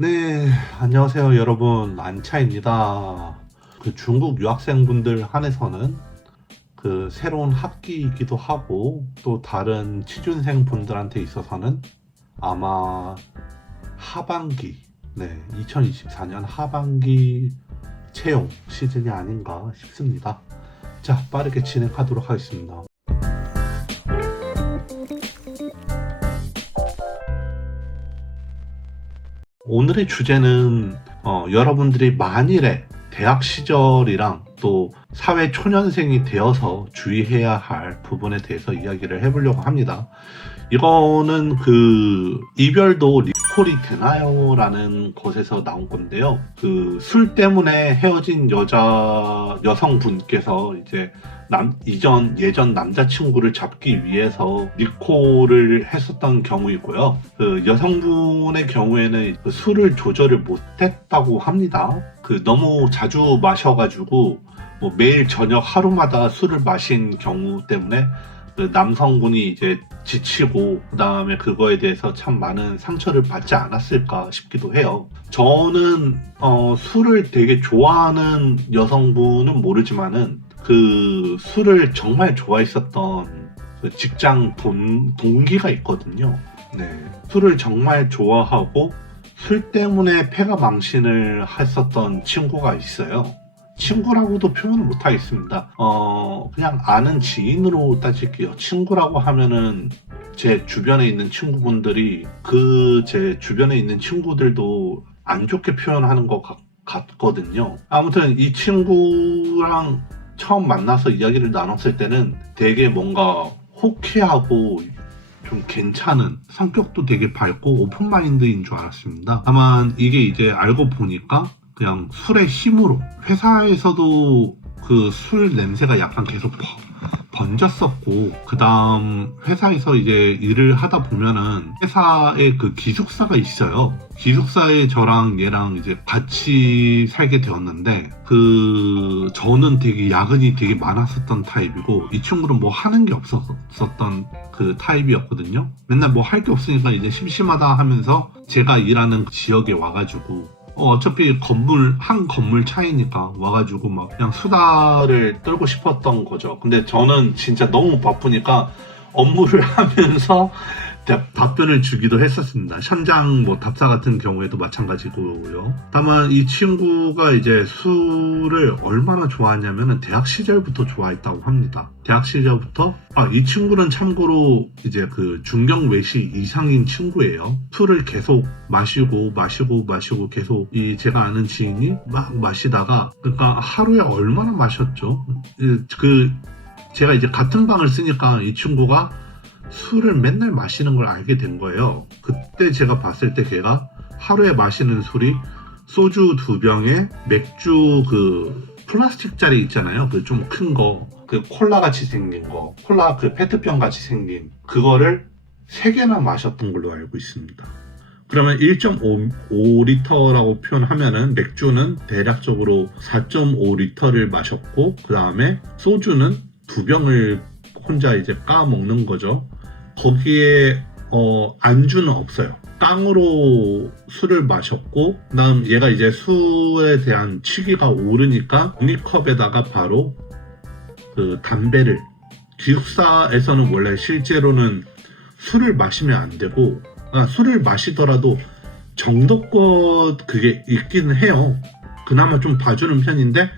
네, 안녕하세요 여러분. 안차입니다. 중국 유학생분들 한해서는 새로운 학기이기도 하고 또 다른 취준생 분들한테 있어서는 아마 하반기, 2024년 하반기 채용 시즌이 아닌가 싶습니다. 자, 빠르게 진행하도록 하겠습니다. 오늘의 주제는 여러분들이 만일에 대학 시절이랑 또 사회 초년생이 되어서 주의해야 할 부분에 대해서 이야기를 해보려고 합니다. 이거는 이별도 리콜이 되나요? 라는 것에서 나온 건데요. 술 때문에 헤어진 여성분께서 이제 예전 남자친구를 잡기 위해서 리콜을 했었던 경우이고요. 여성분의 경우에는 술을 조절을 못했다고 합니다. 너무 자주 마셔가지고 매일 저녁 하루마다 술을 마신 경우 때문에 남성분이 이제 지치고 그 다음에 그거에 대해서 참 많은 상처를 받지 않았을까 싶기도 해요. 저는 술을 되게 좋아하는 여성분은 모르지만은 술을 정말 좋아했었던 직장 동기가 있거든요. 술을 정말 좋아하고 술 때문에 폐가 망신을 했었던 친구가 있어요. 친구라고도 표현을 못하겠습니다. 그냥 아는 지인으로 따질게요. 친구라고 하면은 제 주변에 있는 친구분들이 제 주변에 있는 친구들도 안 좋게 표현하는 것 같거든요. 아무튼 이 친구랑 처음 만나서 이야기를 나눴을 때는 되게 뭔가 호쾌하고 좀 괜찮은, 성격도 되게 밝고 오픈마인드인 줄 알았습니다. 다만 이게 이제 알고 보니까 그냥 술의 힘으로 회사에서도 술 냄새가 약간 계속 번졌었고, 그 다음 회사에서 이제 일을 하다 보면은 회사에 기숙사가 있어요. 기숙사에 저랑 얘랑 이제 같이 살게 되었는데 저는 되게 야근이 되게 많았었던 타입이고, 이 친구는 뭐 하는 게 없었던 타입이었거든요. 맨날 뭐 할 게 없으니까 이제 심심하다 하면서 제가 일하는 지역에 와가지고 어차피 한 건물 차이니까 와가지고 막 그냥 수다를 떨고 싶었던 거죠. 근데 저는 진짜 너무 바쁘니까 업무를 하면서 답변을 주기도 했었습니다. 현장 답사 같은 경우에도 마찬가지고요. 다만 이 친구가 이제 술을 얼마나 좋아하냐면은 대학 시절부터 좋아했다고 합니다. 대학 시절부터 이 친구는 참고로 이제 중경 외시 이상인 친구예요. 술을 계속 마시고 계속 제가 아는 지인이 막 마시다가, 그러니까 하루에 얼마나 마셨죠? 제가 이제 같은 방을 쓰니까 이 친구가 술을 맨날 마시는 걸 알게 된 거예요. 그때 제가 봤을 때 걔가 하루에 마시는 술이 소주 2병에 맥주 플라스틱 짜리 있잖아요. 좀 큰 거, 콜라 같이 생긴 거, 콜라 페트병 같이 생긴 그거를 3개나 마셨던 걸로 알고 있습니다. 그러면 1.5리터라고 표현하면은 맥주는 대략적으로 4.5리터를 마셨고, 그 다음에 소주는 2병을 혼자 이제 까먹는 거죠. 거기에 안주는 없어요. 깡으로 술을 마셨고, 그다음 얘가 이제 술에 대한 취기가 오르니까 종이컵에다가 바로 담배를, 기숙사에서는 원래 실제로는 술을 마시면 안 되고, 술을 마시더라도 정도껏 그게 있기는 해요. 그나마 좀 봐주는 편인데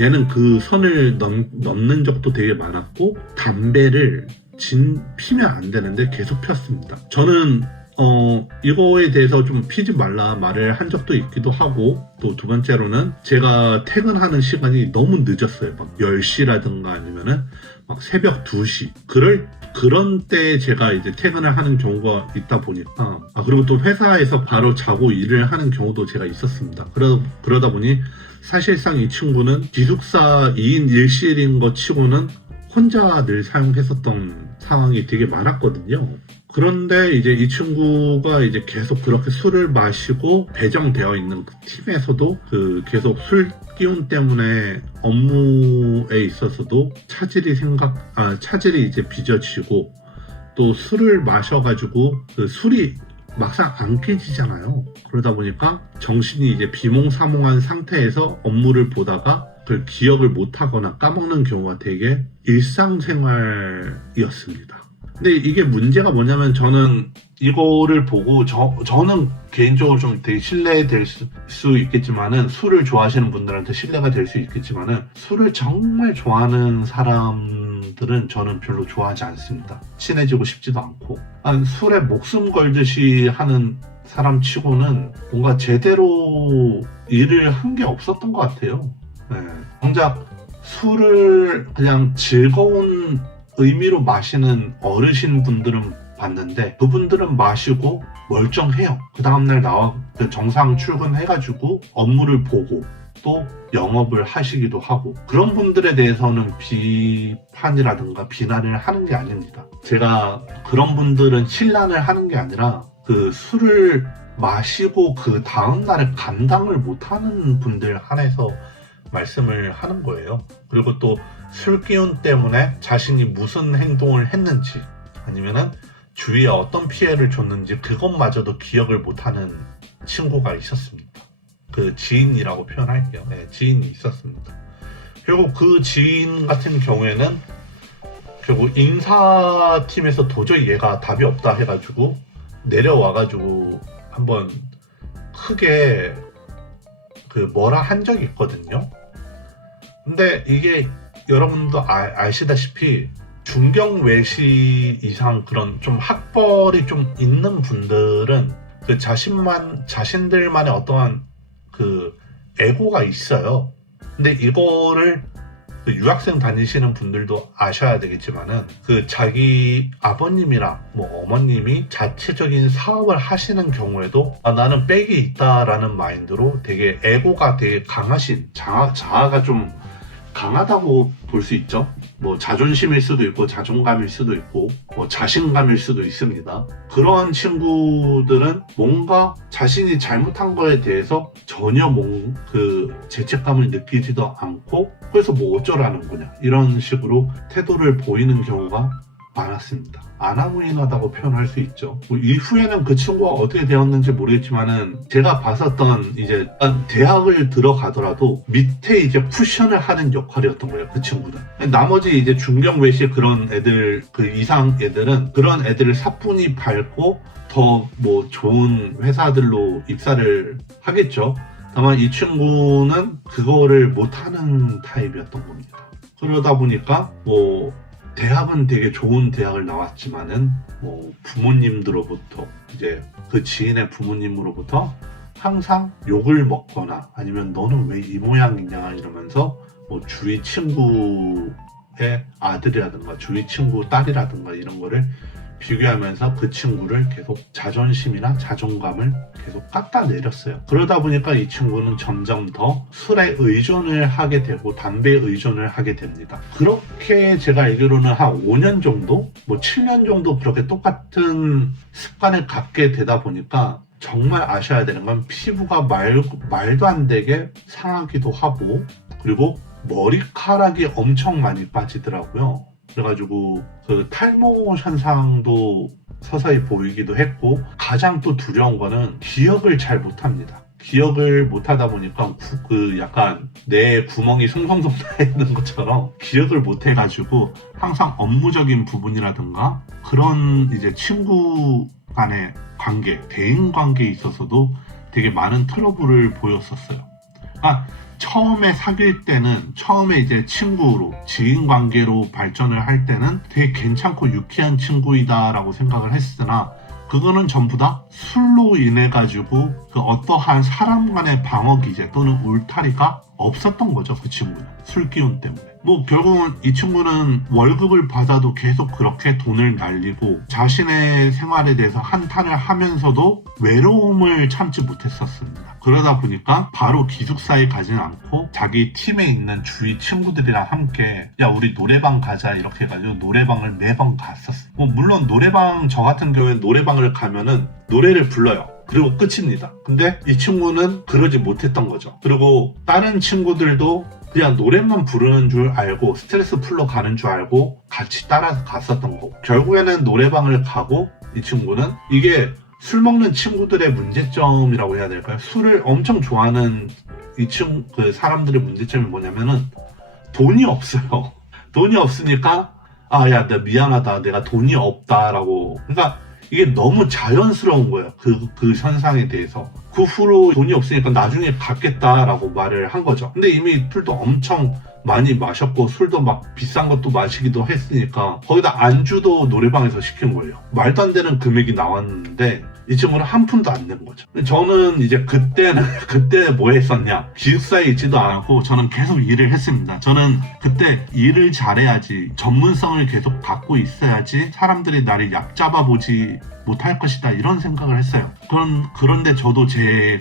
얘는 선을 넘는 적도 되게 많았고, 담배를 피면 안 되는데 계속 폈습니다. 저는 이거에 대해서 좀 피지 말라 말을 한 적도 있기도 하고, 또 두 번째로는 제가 퇴근하는 시간이 너무 늦었어요. 막 10시라든가 아니면은 막 새벽 2시. 그런 때 제가 이제 퇴근을 하는 경우가 있다 보니까, 그리고 또 회사에서 바로 자고 일을 하는 경우도 제가 있었습니다. 그러다 보니 사실상 이 친구는 기숙사 2인 1실인 것 치고는 혼자 늘 사용했었던 상황이 되게 많았거든요. 그런데 이제 이 친구가 이제 계속 그렇게 술을 마시고 배정되어 있는 팀에서도 계속 술 기운 때문에 업무에 있어서도 차질이 이제 빚어지고, 또 술을 마셔가지고 술이 막상 안 깨지잖아요. 그러다 보니까 정신이 이제 비몽사몽한 상태에서 업무를 보다가 그 기억을 못하거나 까먹는 경우가 되게 일상생활이었습니다. 근데 이게 문제가 뭐냐면 저는 이거를 보고 저는 개인적으로 좀 되게 신뢰될 수 있겠지만은, 술을 좋아하시는 분들한테 신뢰가 될 수 있겠지만은, 술을 정말 좋아하는 사람들은 저는 별로 좋아하지 않습니다. 친해지고 싶지도 않고, 술에 목숨 걸듯이 하는 사람 치고는 뭔가 제대로 일을 한 게 없었던 것 같아요. 네. 정작 술을 그냥 즐거운 의미로 마시는 어르신 분들은 봤는데, 그분들은 마시고 멀쩡해요. 그 다음날 정상 출근해가지고 업무를 보고 또 영업을 하시기도 하고, 그런 분들에 대해서는 비판이라든가 비난을 하는 게 아닙니다. 제가 그런 분들은 신란을 하는 게 아니라, 그 술을 마시고 그 다음날에 감당을 못하는 분들 한해서 말씀을 하는 거예요. 그리고 또 술 기운 때문에 자신이 무슨 행동을 했는지, 아니면은 주위에 어떤 피해를 줬는지 그것마저도 기억을 못하는 친구가 있었습니다. 그 지인이라고 표현할게요. 네, 지인이 있었습니다. 그리고 그 지인 같은 경우에는 결국 인사팀에서 도저히 얘가 답이 없다 해가지고 내려와가지고 한번 크게 뭐라 한 적이 있거든요. 근데 이게 여러분도 아시다시피 중경 외시 이상 그런 좀 학벌이 좀 있는 분들은 그 자신들만의 어떠한 그 에고가 있어요. 근데 이거를 그 유학생 다니시는 분들도 아셔야 되겠지만은, 그 자기 아버님이나 뭐 어머님이 자체적인 사업을 하시는 경우에도 나는 백이 있다라는 마인드로 되게 에고가 되게 강하신, 자아가 좀 강하다고 볼 수 있죠. 뭐 자존심일 수도 있고 자존감일 수도 있고 뭐 자신감일 수도 있습니다. 그런 친구들은 뭔가 자신이 잘못한 거에 대해서 전혀 죄책감을 느끼지도 않고, 그래서 뭐 어쩌라는 거냐 이런 식으로 태도를 보이는 경우가 많았습니다. 아나무인하다고 표현할 수 있죠. 이후에는 그 친구가 어떻게 되었는지 모르겠지만은, 제가 봤었던 이제 대학을 들어가더라도 밑에 이제 쿠션을 하는 역할이었던 거예요, 그 친구는. 나머지 이제 중경 외시 그런 애들, 그 이상 애들은 그런 애들을 사뿐히 밟고 더 뭐 좋은 회사들로 입사를 하겠죠. 다만 이 친구는 그거를 못하는 타입이었던 겁니다. 그러다 보니까 뭐 대학은 되게 좋은 대학을 나왔지만은 뭐 부모님들로부터, 이제 그 지인의 부모님으로부터 항상 욕을 먹거나, 아니면 너는 왜 이 모양이냐 이러면서 뭐 주위 친구의 아들이라든가 주위 친구 딸이라든가 이런 거를 비교하면서 그 친구를 계속 자존심이나 자존감을 계속 깎아 내렸어요. 그러다 보니까 이 친구는 점점 더 술에 의존을 하게 되고 담배에 의존을 하게 됩니다. 그렇게 제가 알기로는 한 5년 정도, 뭐 7년 정도 그렇게 똑같은 습관을 갖게 되다 보니까, 정말 아셔야 되는 건 피부가 말도 안 되게 상하기도 하고, 그리고 머리카락이 엄청 많이 빠지더라고요. 그래가지고 그 탈모 현상도 서서히 보이기도 했고, 가장 또 두려운 거는 기억을 잘 못합니다. 기억을 못하다 보니까 약간 내 구멍이 송송송 나 있는 것처럼 기억을 못해가지고, 항상 업무적인 부분이라든가 그런 이제 친구 간의 관계, 대인 관계에 있어서도 되게 많은 트러블을 보였었어요. 그러니까 처음에 사귈 때는, 처음에 이제 친구로, 지인 관계로 발전을 할 때는 되게 괜찮고 유쾌한 친구이다라고 생각을 했으나, 그거는 전부 다 술로 인해 가지고 그 어떠한 사람 간의 방어 기제 또는 울타리가 없었던 거죠. 그 친구는 술 기운 때문에. 뭐 결국은 이 친구는 월급을 받아도 계속 그렇게 돈을 날리고, 자신의 생활에 대해서 한탄을 하면서도 외로움을 참지 못했었습니다. 그러다 보니까 바로 기숙사에 가지는 않고 자기 팀에 있는 주위 친구들이랑 함께 야 우리 노래방 가자 이렇게 해가지고 노래방을 매번 갔었어요. 뭐 물론 노래방, 저 같은 경우에 노래방을 가면은 노래를 불러요. 그리고 끝입니다. 근데 이 친구는 그러지 못했던 거죠. 그리고 다른 친구들도 그냥 노래만 부르는 줄 알고 스트레스 풀러 가는 줄 알고 같이 따라서 갔었던 거고, 결국에는 노래방을 가고 이 친구는 이게 술 먹는 친구들의 문제점이라고 해야 될까요? 술을 엄청 좋아하는 그 사람들의 문제점이 뭐냐면은 돈이 없어요. 돈이 없으니까 야, 나 미안하다. 내가 돈이 없다라고. 그러니까 이게 너무 자연스러운 거예요. 그 현상에 대해서. 그 후로 돈이 없으니까 나중에 갚겠다라고 말을 한 거죠. 근데 이미 술도 엄청 많이 마셨고 술도 막 비싼 것도 마시기도 했으니까 거기다 안주도 노래방에서 시킨 거예요. 말도 안 되는 금액이 나왔는데 이 친구는 한 푼도 안 낸 거죠. 저는 이제 그때 뭐 했었냐? 기숙사에 있지도 않았고 저는 계속 일을 했습니다. 저는 그때 일을 잘해야지, 전문성을 계속 갖고 있어야지 사람들이 나를 얕잡아 보지 못할 것이다, 이런 생각을 했어요. 그런데 저도 제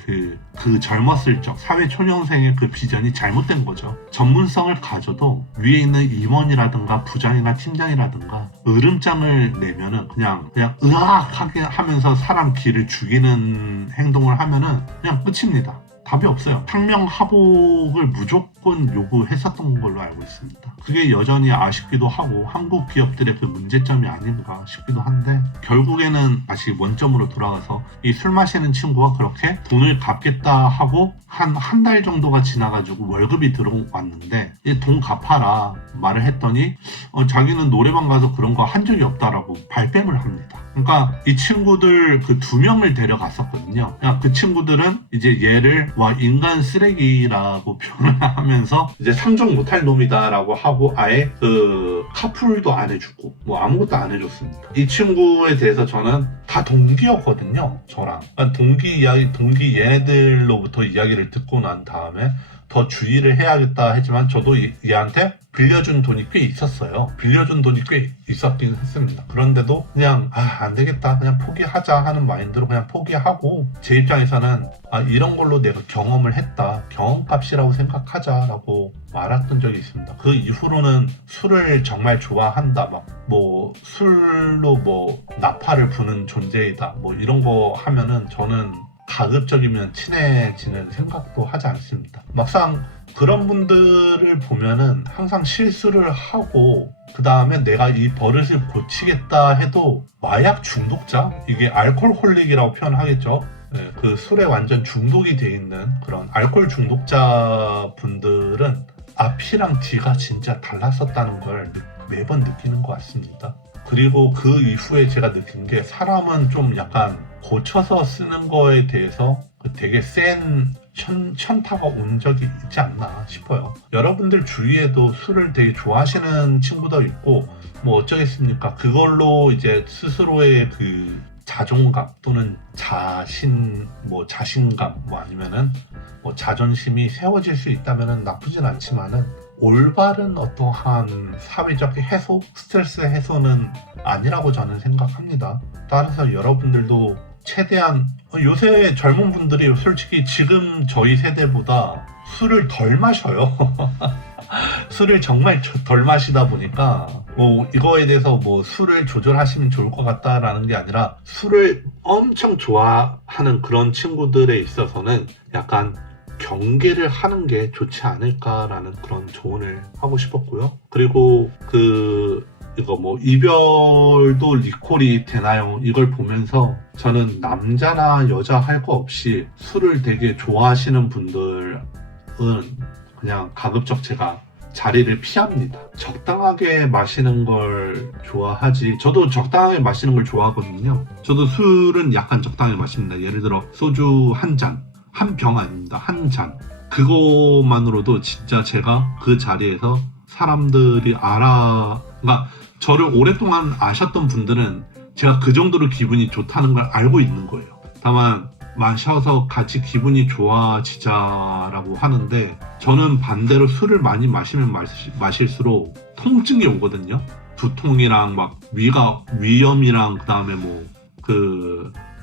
그 젊었을 적 사회초년생의 그 비전이 잘못된 거죠. 전문성을 가져도 위에 있는 임원이라든가 부장이나 팀장이라든가 으름장을 내면은 그냥 으악하게 하면서 사람 기를 죽이는 행동을 하면은 그냥 끝입니다. 답이 없어요. 상명하복을 무조건 요구했었던 걸로 알고 있습니다. 그게 여전히 아쉽기도 하고 한국 기업들의 그 문제점이 아닌가 싶기도 한데, 결국에는 다시 원점으로 돌아가서 이 술 마시는 친구가 그렇게 돈을 갚겠다 하고 한 달 정도가 지나가지고 월급이 들어왔는데 돈 갚아라 말을 했더니 자기는 노래방 가서 그런 거 한 적이 없다라고 발뺌을 합니다. 그러니까 이 친구들 그 2명을 데려갔었거든요. 그 친구들은 이제 얘를 인간 쓰레기라고 표현을 하면서 이제 상종 못할 놈이다라고 하고 아예 그 카풀도 안 해주고 뭐 아무것도 안 해줬습니다. 이 친구에 대해서 저는 다 동기였거든요. 저랑 동기 얘네들로부터 이야기를 듣고 난 다음에 더 주의를 해야겠다 했지만 저도 얘한테 빌려준 돈이 꽤 있었어요. 빌려준 돈이 꽤 있었긴 했습니다. 그런데도 그냥 안 되겠다, 그냥 포기하자 하는 마인드로 그냥 포기하고, 제 입장에서는 이런 걸로 내가 경험을 했다, 경험값이라고 생각하자라고 말했던 적이 있습니다. 그 이후로는 술을 정말 좋아한다, 술로 나팔을 부는 존재이다, 이런 거 하면은 저는 가급적이면 친해지는 생각도 하지 않습니다. 막상 그런 분들을 보면은 항상 실수를 하고 그 다음에 내가 이 버릇을 고치겠다 해도 마약 중독자, 이게 알코올홀릭이라고 표현하겠죠. 네, 그 술에 완전 중독이 돼 있는 그런 알코올 중독자 분들은 앞이랑 뒤가 진짜 달랐었다는 걸 매번 느끼는 것 같습니다. 그리고 그 이후에 제가 느낀 게, 사람은 좀 약간 고쳐서 쓰는 거에 대해서 되게 센 천파가 온 적이 있지 않나 싶어요. 여러분들 주위에도 술을 되게 좋아하시는 친구도 있고 어쩌겠습니까? 그걸로 이제 스스로의 그 자존감 또는 자신감 아니면은 자존심이 세워질 수 있다면은 나쁘진 않지만은 올바른 어떠한 사회적 해소, 스트레스 해소는 아니라고 저는 생각합니다. 따라서 여러분들도 최대한, 요새 젊은 분들이 솔직히 지금 저희 세대보다 술을 덜 마셔요. 술을 정말 덜 마시다 보니까 이거에 대해서 술을 조절하시면 좋을 것 같다라는 게 아니라, 술을 엄청 좋아하는 그런 친구들에 있어서는 약간 경계를 하는 게 좋지 않을까라는 그런 조언을 하고 싶었고요. 그리고 이거 이별도 리콜이 되나요? 이걸 보면서 저는 남자나 여자 할 거 없이 술을 되게 좋아하시는 분들은 그냥 가급적 제가 자리를 피합니다. 적당하게 마시는 걸 좋아하지. 저도 적당하게 마시는 걸 좋아하거든요. 저도 술은 약간 적당하게 마십니다. 예를 들어 소주 한 잔, 한 병 아닙니다. 한 잔. 그것만으로도 진짜 제가 그 자리에서 사람들이 그러니까 저를 오랫동안 아셨던 분들은 제가 그 정도로 기분이 좋다는 걸 알고 있는 거예요. 다만 마셔서 같이 기분이 좋아지자라고 하는데, 저는 반대로 술을 많이 마시면 마실수록 통증이 오거든요. 두통이랑 위염이랑 그다음에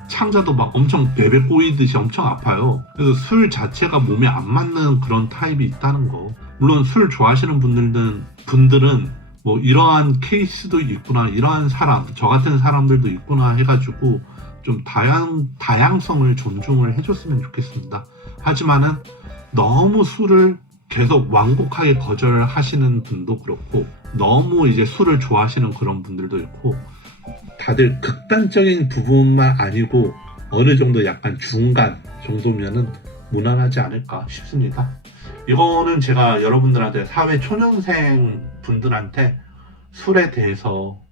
창자도 엄청 베베 꼬이듯이 엄청 아파요. 그래서 술 자체가 몸에 안 맞는 그런 타입이 있다는 거. 물론 술 좋아하시는 분들은 이러한 케이스도 있구나, 이러한 사람, 저 같은 사람들도 있구나 해가지고 좀 다양성을 존중을 해줬으면 좋겠습니다. 하지만은 너무 술을 계속 완곡하게 거절하시는 분도 그렇고, 너무 이제 술을 좋아하시는 그런 분들도 있고, 다들 극단적인 부분만 아니고 어느 정도 약간 중간 정도면은 무난하지 않을까 싶습니다. 이거는 제가 여러분들한테 사회 초년생 분들한테 술에 대해서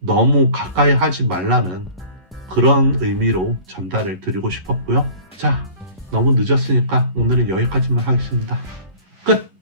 너무 가까이 하지 말라는 그런 의미로 전달을 드리고 싶었고요. 자, 너무 늦었으니까 오늘은 여기까지만 하겠습니다. 끝!